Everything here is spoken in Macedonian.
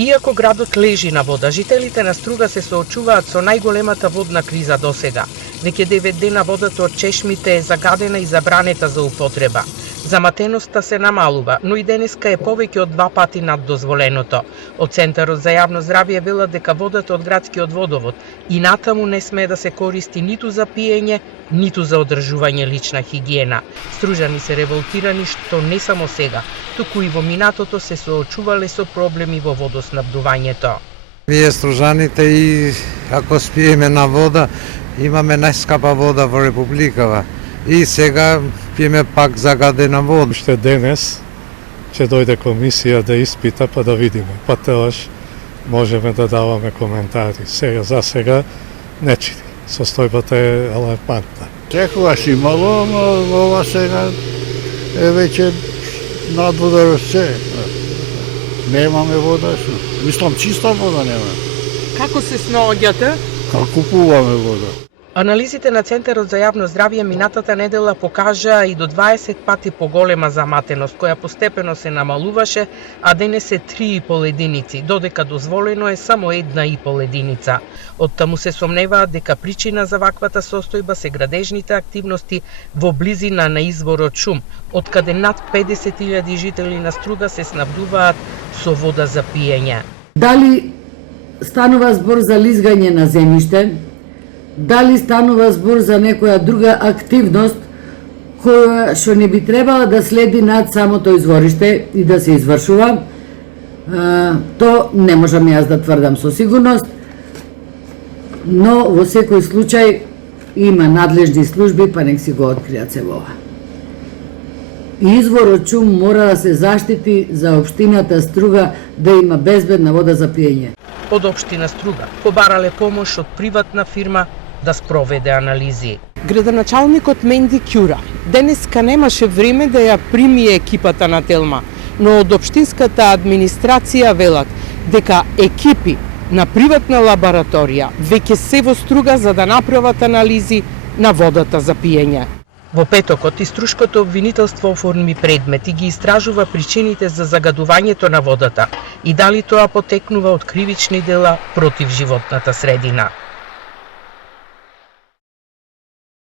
Иако градот лежи на вода, жителите на Струга се соочуваат со најголемата водна криза досега. Веќе 9 дена водата од чешмите е загадена и забранета за употреба. Заматеноста се намалува, но и денеска е повеќе од 2 пати над дозволеното. Од Центарот за јавно здравје велат дека водата од градскиот водовод и натаму не смее да се користи ниту за пиење, ниту за одржување лична хигиена. Стружани се револтирани што не само сега, туку и во минатото се соочувале со проблеми во водоснабдувањето. Ние стружаните и ако спиеме на вода, имаме најскапа вода во Републикава. И сега пиеме пак загадена вода. Уште денес ќе дојде комисија да испита па да видиме. Па телаш можеме да даваме коментари. За сега не чини. Состојбата е алармантна. Секогаш имало, но ова сега е веќе надвода се. Немаме вода. Мислам, чиста вода немаме. Како се снаоѓате? Како купуваме вода? Анализите на Центарот за јавно здравје минатата недела покажаа и до 20 пати поголема заматеност, која постепено се намалуваше, а денес е 3,5 единици, додека дозволено е само 1,5 единица. Оттаму се сомневаат дека причина за ваквата состојба се градежните активности во близина на изворот шум, откаде над 50.000 жители на Струга се снабдуваат со вода за пиење. Дали станува збор за лизгање на земјиште? Дали станува збор за некоја друга активност која што не би требала да следи над самото извориште и да се извршува, то не можам јас да тврдам со сигурност, но во секој случај има надлежни служби, па нек си го откријат се ова. Изворот шум мора да се заштити за општината Струга да има безбедна вода за пиење. Од општина Струга побарале помош од приватна фирма да спроведе анализи. Градоначалникот Менди Кјура денеска немаше време да ја прими екипата на Телма, но од општинската администрација велат дека екипи на приватна лабораторија веќе се во Струга за да направат анализи на водата за пиење. Во петокот, Иструшкото обвинителство оформи предмет и ги истражува причините за загадувањето на водата и дали тоа потекнува од кривични дела против животната средина.